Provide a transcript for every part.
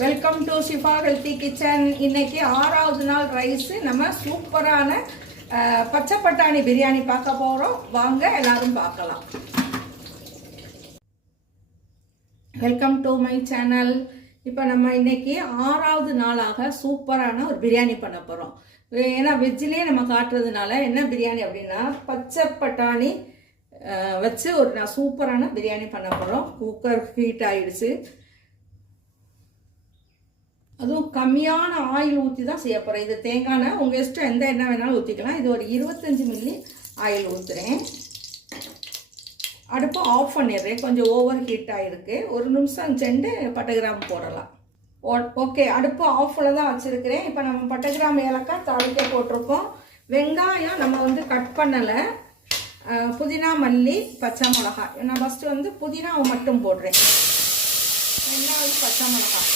Welcome to Shifa healthy kitchen. இன்னைக்கு 6வது நாள் ரைஸ். நம்ம சூப்பரான பச்சை பட்டாணி பிரியாணி பார்க்க போகிறோம். வாங்க எல்லாரும் பார்க்கலாம். Welcome to my channel. இப்போ நம்ம இன்னைக்கு 6வது நாளாக சூப்பரான ஒரு பிரியாணி பண்ண போகிறோம். ஏன்னா வெஜ்ஜிலே நம்ம காட்டுறதுனால என்ன பிரியாணி அப்படின்னா பச்சை பட்டாணி வச்சு நான் சூப்பரான பிரியாணி பண்ண போகிறோம். குக்கர் ஹீட் ஆகிடுச்சு. அதுவும் கம்மியான ஆயில் ஊற்றி தான் செய்ய போகிறேன். இது தேங்காய் எண்ணெய், உங்கள் இஷ்டம் எந்த எண்ணெய் வேணாலும் ஊற்றிக்கலாம். இது ஒரு 25 மில்லி ஆயில் ஊற்றுறேன். அடுப்பு ஆஃப் பண்ணிடுறேன். கொஞ்சம் ஓவர் ஹீட் ஆகிருக்கு. ஒரு நிமிஷம் சென்று பட்டை கிராம் போடலாம். ஓகே, அடுப்பு ஆஃபில் தான் வச்சுருக்கிறேன். இப்போ நம்ம பட்டை கிராம் ஏலக்காய் தாளிக்க போட்டிருக்கோம். வெங்காயம் நம்ம கட் பண்ணலை. புதினா, மல்லி, பச்சை மிளகாய். நான் ஃபஸ்ட்டு புதினாவை மட்டும் போடுறேன். வெங்காயம், பச்சை மிளகாய்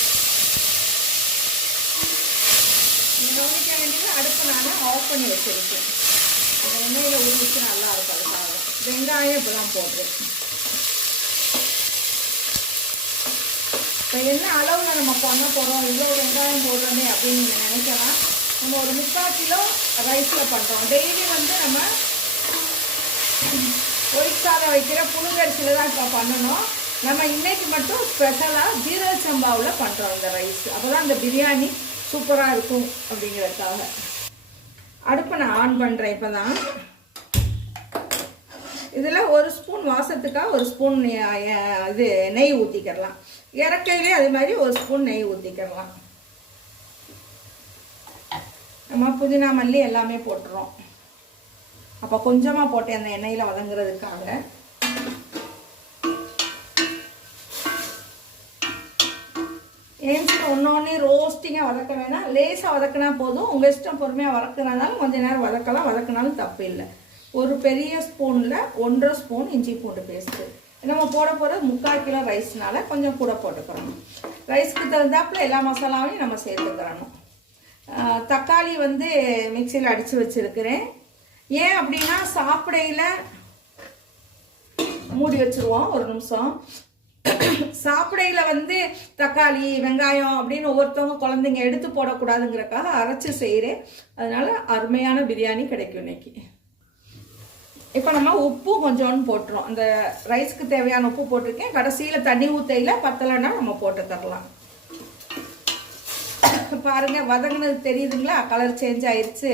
கவனிக்க வேண்டியது. அடுப்பு நான் ஆஃப் பண்ணி வச்சிருக்கேன். அந்த எண்ணெயில் ஊறிச்சு நல்லா இருக்கும். அதுக்காக வெங்காயம் இப்போதான் போடுறேன். இப்போ என்ன அளவில் நம்ம பண்ண போகிறோம், இவ்வளோ வெங்காயம் போடுறோமே அப்படின்னு நீங்கள் நினைக்கலாம். நம்ம ஒரு 3/4 கிலோ ரைஸில் பண்ணுறோம். டெய்லி நம்ம ஒயிட் சாதம் வைக்கிற புழுங்கரிசியில் தான் இப்போ பண்ணணும். நம்ம இன்னைக்கு மட்டும் ஸ்பெஷலாக ஜீரக சம்பாவில் பண்ணுறோம் இந்த ரைஸ். அப்போ தான் இந்த பிரியாணி சூப்பராக இருக்கும் அப்படிங்கிறதுக்காக. அடுப்பை நான் ஆன் பண்ணுறேன். இப்போ தான் இதில் ஒரு ஸ்பூன் வாசத்துக்காக ஒரு ஸ்பூன் இது நெய் ஊற்றிக்கிறலாம். இறக்கையிலே அதே மாதிரி ஒரு ஸ்பூன் நெய் ஊற்றிக்கிறலாம். நம்ம புதினா, மல்லி எல்லாமே போட்டுறோம். அப்போ கொஞ்சமாக போட்டேன் அந்த எண்ணெயில் வதங்குறதுக்காக. ஏன்ஸ் ஒன்று ரோஸ்டிங்காக வதக்க வேணாம், லேசாக வதக்கினா போதும். உங்கள் இஷ்டம் பொறுமையாக வதக்குனாலும் கொஞ்சம் நேரம் வதக்கலாம், வதக்கினாலும் தப்பு இல்லை. ஒரு பெரிய ஸ்பூனில் 1.5 ஸ்பூன் இஞ்சி பூண்டு பேஸ்ட்டு. நம்ம போட போகிறது 3/4 கிலோ ரைஸ்னால கொஞ்சம் கூட போட்டுக்கிறோம். ரைஸ்க்கு தகுந்தாப்பில் எல்லா மசாலாவையும் நம்ம சேர்த்துக்கிறணும். தக்காளி மிக்சியில் அடித்து வச்சுருக்கிறேன். ஏன் அப்படின்னா சாப்பிடையில் மூடி வச்சுருவோம் ஒரு நிமிஷம். சாப்பிடையில் தக்காளி, வெங்காயம் அப்படின்னு ஒவ்வொருத்தவங்க குழந்தைங்க எடுத்து போடக்கூடாதுங்கிறக்காக அரைச்சி செய்கிறேன். அதனால அருமையான பிரியாணி கிடைக்கும் இன்னைக்கு. இப்போ நம்ம உப்பு கொஞ்சோன்னு போட்டுரும். அந்த ரைஸ்க்கு தேவையான உப்பு போட்டிருக்கேன். கடைசியில் தண்ணி ஊற்றையில் பத்தலைன்னா நம்ம போட்டுக்கரலாம். பாருங்க, வதங்கினது தெரியுதுங்களா? கலர் சேஞ்ச் ஆயிடுச்சு.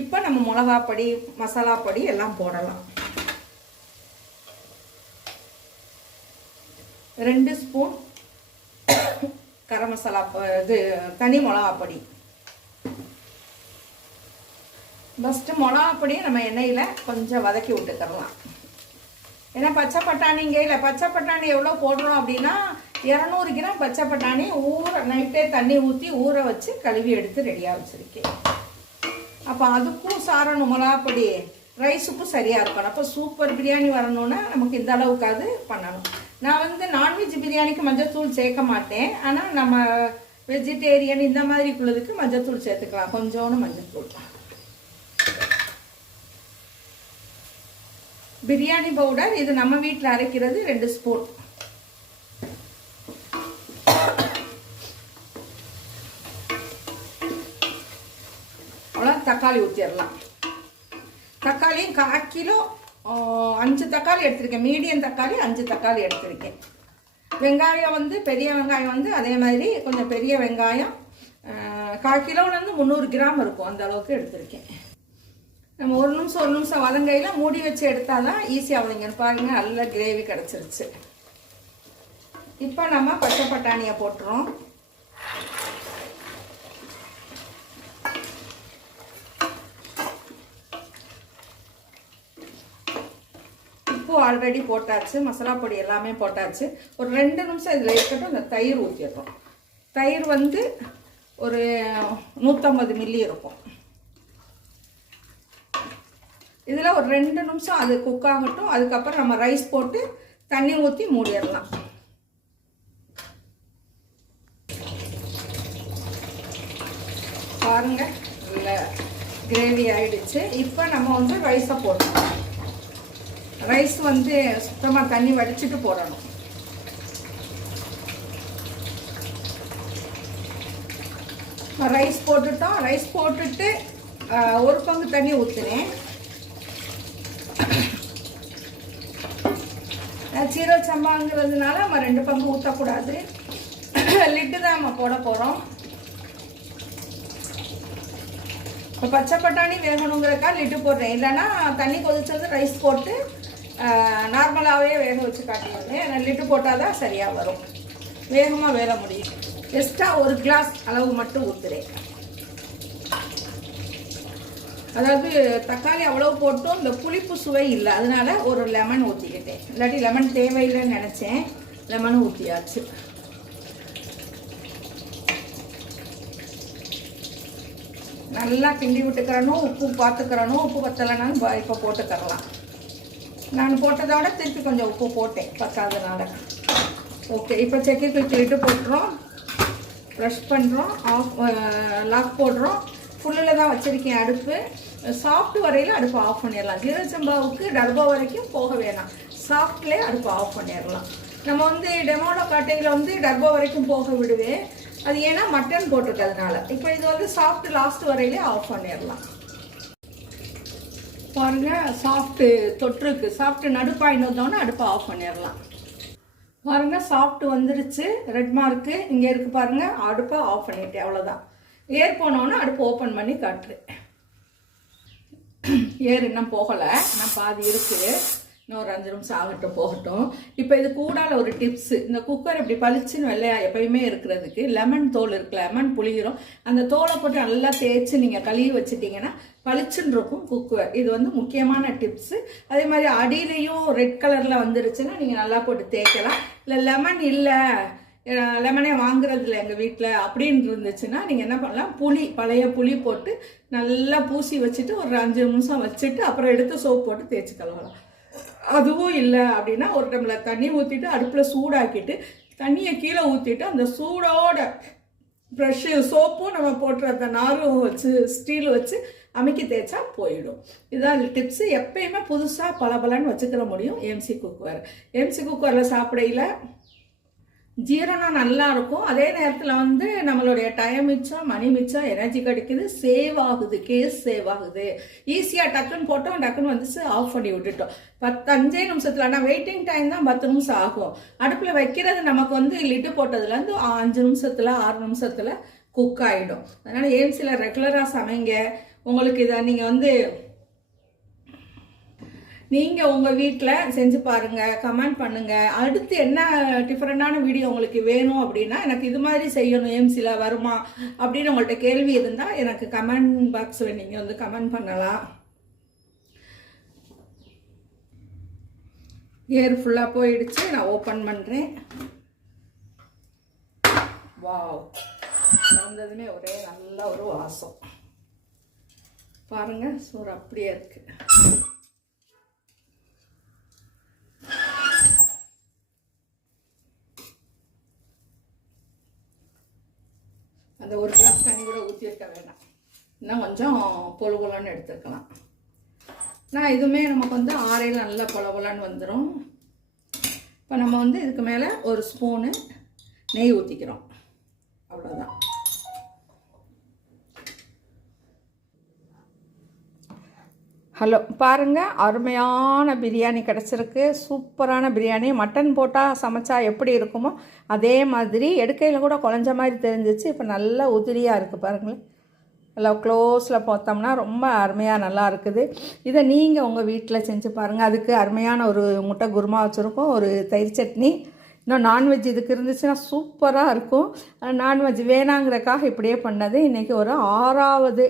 இப்போ நம்ம மிளகாப்பொடி, மசாலா பொடி எல்லாம் போடலாம். 2 ஸ்பூன் கரம் மசாலா, இது தனி மிளகாப்பொடி. ஃபஸ்ட்டு மிளகாப்பொடியை நம்ம எண்ணெயில் கொஞ்சம் வதக்கி விட்டுக்கிறலாம். ஏன்னா பச்சை பட்டாணிங்கையில் பச்சை பட்டாணி எவ்வளோ போடுறோம் அப்படின்னா 200 கிராம் பச்சை பட்டாணி நைட்டே தண்ணி ஊற்றி ஊற வச்சு கழுவி எடுத்து ரெடியாக வச்சுருக்கேன். அப்போ அதுக்கும் சாரணும் மிளகாப்பொடி, ரைஸுக்கும் சரியாக இருக்கணும். அப்போ சூப்பர் பிரியாணி வரணுன்னா நமக்கு இந்த அளவுக்காவது பண்ணணும். நான் நான்வெஜ் பிரியாணிக்கு மஞ்சத்தூள் சேர்க்க மாட்டேன். ஆனால் நம்ம வெஜிடேரியன் இந்த மாதிரி உள்ளதுக்கு மஞ்சத்தூள் சேர்த்துக்கலாம். கொஞ்சோண்டு மஞ்சத்தூள். பிரியாணி பவுடர் இது நம்ம வீட்டில் அரைக்கிறது 2 ஸ்பூன். அவ்வளோ தக்காளி ஊற்றிடலாம். தக்காளியும் 1/4 கிலோ 5 தக்காளி எடுத்திருக்கேன். மீடியம் தக்காளி 5 தக்காளி எடுத்திருக்கேன். வெங்காயம் பெரிய வெங்காயம் அதே மாதிரி கொஞ்சம் பெரிய வெங்காயம் 1/4 கிலோலேருந்து 300 கிராம் இருக்கும். அந்த அளவுக்கு எடுத்திருக்கேன். நம்ம ஒரு நிமிஷம் வதங்கையில் மூடி வச்சு எடுத்தால் தான் ஈஸியாக வதங்கணும். பாருங்கள், நல்ல கிரேவி கிடச்சிருச்சு. இப்போ நம்ம பச்சை பட்டாணியை போட்டுறோம். உப்பு ஆல்ரெடி போட்டாச்சு, மசாலா பொடி எல்லாமே போட்டாச்சு. ஒரு 2 நிமிஷம் இதில் இருக்கட்டும். இந்த தயிர் ஊற்றிடுறோம். தயிர் ஒரு 150 மில்லி இருக்கும். இதில் ஒரு 2 நிமிஷம் அது குக் ஆகட்டும். அதுக்கப்புறம் நம்ம ரைஸ் போட்டு தண்ணி ஊற்றி மூடிடலாம். பாருங்க, நல்ல கிரேவி ஆயிடுச்சு. இப்போ நம்ம ரைஸை போடணும். ரைஸ் சுத்தமாக தண்ணி வடிச்சிட்டு போடணும். ரைஸ் போட்டுட்டோம். ரைஸ் போட்டுட்டு ஒரு பங்கு தண்ணி ஊற்றுனேன். சீரக சம்பாங்கிறதுனால நம்ம 2 பங்கு ஊற்றக்கூடாது. லிட்டு தான் நம்ம போட போகிறோம். இப்போ பச்சை பட்டாணி வேகணுங்கிறக்கா லிட்டு போடுறேன். இல்லைன்னா தண்ணி கொதிச்சது ரைஸ் போட்டு நார்மலாகவே வேக வச்சு காட்டிடுவேன். லிட்டு போட்டால் தான் சரியாக வரும், வேகமாக வேக முடியும். எக்ஸ்ட்ரா 1 கிளாஸ் அளவு மட்டும் ஊற்றுறேன். அதாவது தக்காளி அவ்வளோ போட்டும் இந்த புளிப்பு சுவை இல்லை, அதனால ஒரு லெமன் ஊற்றிக்கிட்டேன். இல்லாட்டி லெமன் தேவையில்லைன்னு நினச்சேன், லெமன் ஊற்றியாச்சு. நல்லா கிண்டி விட்டுக்கிறணும். உப்பு பார்த்துக்கிறணும். உப்பு பத்தலைனாலும் இப்போ போட்டுக்கிறலாம். நான் போட்டதோட திருப்பி கொஞ்சம் உப்பு போட்டேன் பத்தாதனால. ஓகே, இப்போ செக்கி குயிக்கிட்டு போட்டுறோம். ப்ரஷ் பண்ணுறோம். லாக் போடுறோம். ஃபுல்லில் தான் வச்சுருக்கேன் அடுப்பு. சாஃப்ட் வரையில் அடுப்பு ஆஃப் பண்ணிடலாம். ஜீரக சம்பாவுக்கு டர்பா வரைக்கும் போக வேணாம், சாஃப்ட்லேயே அடுப்பு ஆஃப் பண்ணிடலாம். நம்ம வந்து டெமோட காட்டையில் வந்து டர்பா வரைக்கும் போக விடுவேன். அது ஏன்னா மட்டன் போட்டிருக்கிறதுனால. இப்போ இது வந்து சாஃப்ட் லாஸ்ட் வரையிலே ஆஃப் பண்ணிடலாம். பாருங்கள், சாஃப்ட்டு தொற்றுக்கு சாஃப்ட் நடுப்பாயின்னு வந்தோன்னே அடுப்பை ஆஃப் பண்ணிடலாம். பாருங்கள், சாஃப்ட் வந்துருச்சு. ரெட் மார்க்கு இங்கே இருக்குது பாருங்கள். அடுப்பை ஆஃப் பண்ணிட்டேன், அவ்வளோதான். ஏர் போனோன்னே அடுப்பு ஓப்பன் பண்ணி காட்டுறேன். ஏர் இன்னும் போகலை, நான் பாதி இருக்குது. இன்னும் ஒரு 5 நிமிஷம் ஆகட்டும், போகட்டும். இப்போ இது கூடால ஒரு டிப்ஸு. இந்த குக்கர் இப்படி பளிச்சுன்னு வெள்ளையா எப்பயுமே இருக்கிறதுக்கு லெமன் தோல் இருக்குது, லெமன் புளிகிறோம். அந்த தோலை போட்டு நல்லா தேய்ச்சி நீங்கள் கழுவி வச்சுட்டிங்கன்னா பளிச்சுன்னு இருக்கும் குக்கர். இது வந்து முக்கியமான டிப்ஸு. அதே மாதிரி அடியிலையும் ரெட் கலரில் வந்துருச்சுன்னா நீங்கள் நல்லா போட்டு தேய்க்கலாம். இல்லை லெமன் இல்லை, லெமனே வாங்குறதில்ல எங்கள் வீட்டில் அப்படின்னு இருந்துச்சுன்னா நீங்கள் என்ன பண்ணலாம், பழைய புளி போட்டு நல்லா பூசி வச்சுட்டு ஒரு 5 நிமிஷம் வச்சுட்டு அப்புறம் எடுத்து சோப் போட்டு தேய்ச்சி கழுவலாம். அதுவும் இல்லை அப்படின்னா ஒரு டம்ளர் தண்ணி ஊற்றிட்டு அடுப்பில் சூடாக்கிட்டு தண்ணியை கீழே ஊற்றிட்டு அந்த சூடோட ப்ரஷ்ஷு சோப்பும் நம்ம போட்டுற அந்த நாரும் வச்சு ஸ்டீல் வச்சு அமைக்கி தேய்ச்சா போயிடும். இதுதான் டிப்ஸு. எப்பயுமே புதுசாக பலபலன்னு வச்சுக்கிற முடியும் எம்சி குக்கர். எம்சி குக்கரில் சாப்பிடையில் ஜீரணம் நல்லா இருக்கும். அதே நேரத்தில் வந்து நம்மளுடைய டைம் மிச்சம், மணி மிச்சம், எனர்ஜி கிடைக்குது, சேவ் ஆகுது, கேஸ் சேவ் ஆகுது. ஈஸியாக டக்குன்னு போட்டோம், டக்குன்னு வந்துச்சு, ஆஃப் பண்ணி விட்டுட்டோம். 5 நிமிஷத்தில். ஆனால் வெயிட்டிங் டைம் தான் 10 நிமிஷம் ஆகும். அடுப்பில் வைக்கிறது நமக்கு வந்து லிட்டு போட்டதுலேருந்து 5 நிமிஷத்தில் 6 நிமிஷத்தில் குக் ஆகிடும். அதனால் ஏம்சியில் ரெகுலராக சமைங்க. உங்களுக்கு இதை நீங்கள் வந்து நீங்கள் உங்கள் வீட்டில் செஞ்சு பாருங்கள், கமெண்ட் பண்ணுங்கள். அடுத்து என்ன டிஃப்ரெண்டான வீடியோ உங்களுக்கு வேணும் அப்படின்னா, எனக்கு இது மாதிரி செய்யணும் எம்சியில் வருமா அப்படின்னு உங்கள்கிட்ட கேள்வி இருந்தால் எனக்கு கமெண்ட் பாக்ஸில் நீங்கள் வந்து கமெண்ட் பண்ணலாம். ஏர் ஃபுல்லாக போயிடுச்சு. நான் ஓப்பன் பண்ணுறேன். வாவ், வந்ததுமே ஒரே நல்ல ஒரு வாசம் பாருங்கள். சோறு அப்படியே இருக்குது. அந்த ஒரு கிளாஸ் தண்ணி கூட ஊற்றிருக்க வேண்டாம், இன்னும் கொஞ்சம் பொலபொலன்னு எடுத்துக்கலாம். நான் இதுவுமே நமக்கு வந்து ஆறையில் நல்லா பொலபொலன்னு வந்துடும். இப்போ நம்ம வந்து இதுக்கு மேலே ஒரு ஸ்பூனு நெய் ஊற்றிக்கிறோம், அவ்வளோதான். ஹலோ, பாருங்கள், அருமையான பிரியாணி கிடச்சிருக்கு. சூப்பரான பிரியாணி. மட்டன் போட்டால் சமைச்சா எப்படி இருக்குமோ அதே மாதிரி எடுக்கையில் கூட குழஞ்ச மாதிரி தெரிஞ்சிச்சு. இப்போ நல்லா உதிரியாக இருக்குது பாருங்களேன். நல்லா க்ளோஸில் பார்த்தோம்னா ரொம்ப அருமையாக நல்லா இருக்குது. இதை நீங்கள் உங்கள் வீட்டில் செஞ்சு பாருங்கள். அதுக்கு அருமையான ஒரு முட்டை குருமா வச்சுருக்கோம், ஒரு தயிர் சட்னி. இன்னும் நான்வெஜ் இதுக்கு இருந்துச்சுன்னா சூப்பராக இருக்கும். நான்வெஜ் வேணாங்கிறக்காக இப்படியே பண்ணது. இன்றைக்கி ஒரு 6வது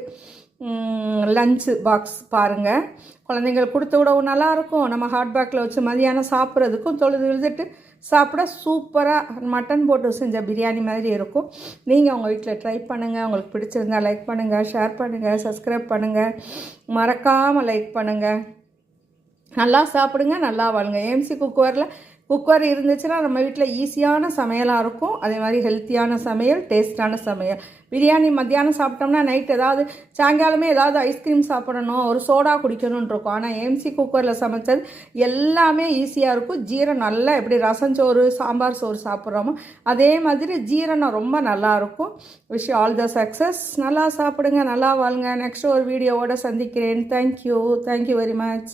லஞ்சு பாக்ஸ் பாருங்கள். குழந்தைங்களுக்கு கொடுத்து விடவும் நல்லாயிருக்கும். நம்ம ஹாட் பேக்கில் வச்சு மதியானம் சாப்பிட்றதுக்கும் தொழுது எழுதிட்டு சாப்பிட சூப்பராக மட்டன் போட்டு செஞ்ச பிரியாணி மாதிரி இருக்கும். நீங்கள் உங்கள் வீட்டில் ட்ரை பண்ணுங்கள். உங்களுக்கு பிடிச்சிருந்தா லைக் பண்ணுங்கள், ஷேர் பண்ணுங்கள், சப்ஸ்கிரைப் பண்ணுங்கள், மறக்காமல் லைக் பண்ணுங்கள். நல்லா சாப்பிடுங்க, நல்லா வாழுங்க. ஏம்சி குக்கரில் குக்கர் இருந்துச்சுன்னா நம்ம வீட்டில் ஈஸியான சமையலாக இருக்கும். அதே மாதிரி ஹெல்த்தியான சமையல், டேஸ்டான சமையல். பிரியாணி மத்தியானம் சாப்பிட்டோம்னா நைட் ஏதாவது சாயங்காலமே ஏதாவது ஐஸ்கிரீம் சாப்பிடணும், ஒரு சோடா குடிக்கணும்னு இருக்கும். ஆனால் ஏஎம்சி குக்கரில் சமைச்சது எல்லாமே ஈஸியாக இருக்கும். ஜீரணம் நல்லா எப்படி ரசஞ்சோறு சாம்பார் சோறு சாப்பிட்றோமோ அதே மாதிரி ஜீரணம் ரொம்ப நல்லாயிருக்கும். Wish all the success. நல்லா சாப்பிடுங்க, நல்லா வாழுங்க. நெக்ஸ்ட் ஒரு வீடியோவோட சந்திக்கிறேன். Thank you very much.